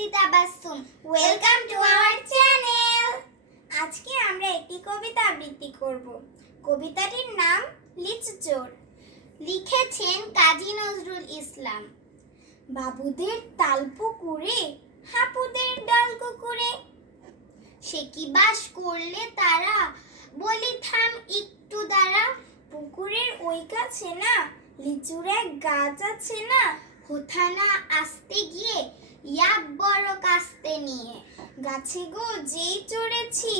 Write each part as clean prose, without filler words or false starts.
Dosti Tabassum. Welcome to our channel. আজকে আমরা একটি কবিতা আবৃত্তি করব। কবিতাটির নাম লিচু চোর। লিখেছেন কাজী নজরুল ইসলাম। বাবুদের তাল পুকুরে, হাপুদের ডাল কুকুরে, সে কি বাস করলে তারা, বলি থাম একটু দাঁড়া। পুকুরের ওই কাছে না লিচুর এক গাছ আছে না, হোথা না আসতে গিয়ে ইয়াব বড় কাস্তে নিয়ে। গাছে গো যেই চড়েছি,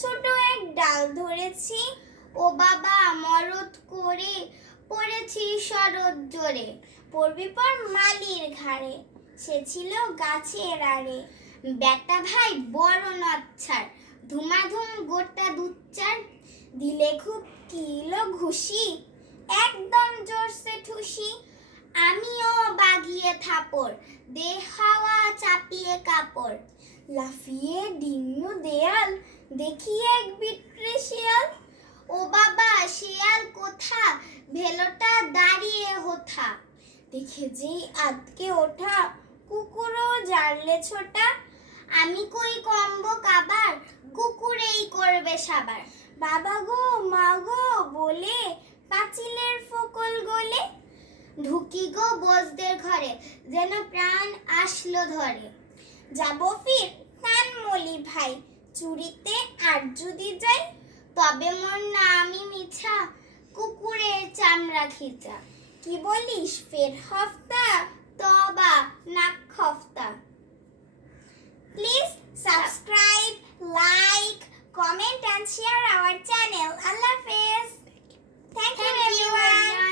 ছোট এক ডাল ধরেছি, ও বাবা মরদ করে পড়েছি শরৎ জোরে। পড়বি পর মালির ঘাড়ে, সে ছিল গাছের আড়ে। বেটা ভাই বড় নচ্ছার, ধুমাধুম গোটা দুচ্চার, দিলে খুব কিলো ঘুষি, একদম জোরসে ঠুসি। আমিও বাগিয়ে থাপড়, দে হাওয়া চাপিয়ে কাপড়। লাফিয়ে ডিঙ্গু দেয়াল, দেখি এক বিট্রে শিয়াল, ও বাবা শিয়াল কোথা, ভেলোটা দাঁড়িয়ে হোথা। দেখে যেই আতকে ওঠা, কুকুরও জানলে ছোটা, আমি কই কম্ব কাবার, কুকুরেই করবে সাবার। বাবা গো মা গো বলে পাঁচিলের ফকল গলে, ঢুকি গো বোজদের ঘরে, যেন প্রাণ আসলো ধরে। যাব ফির কানমলি ভাই, চুরিতে আর যদি যাই, তবে মোর নামই মিছা, কুকুরের চামড়া খিচা। কি বলিস ফের হফতা, তবা নাক খফতা। Please subscribe, like, comment and share our channel. Allah Hafiz. Thank you everyone.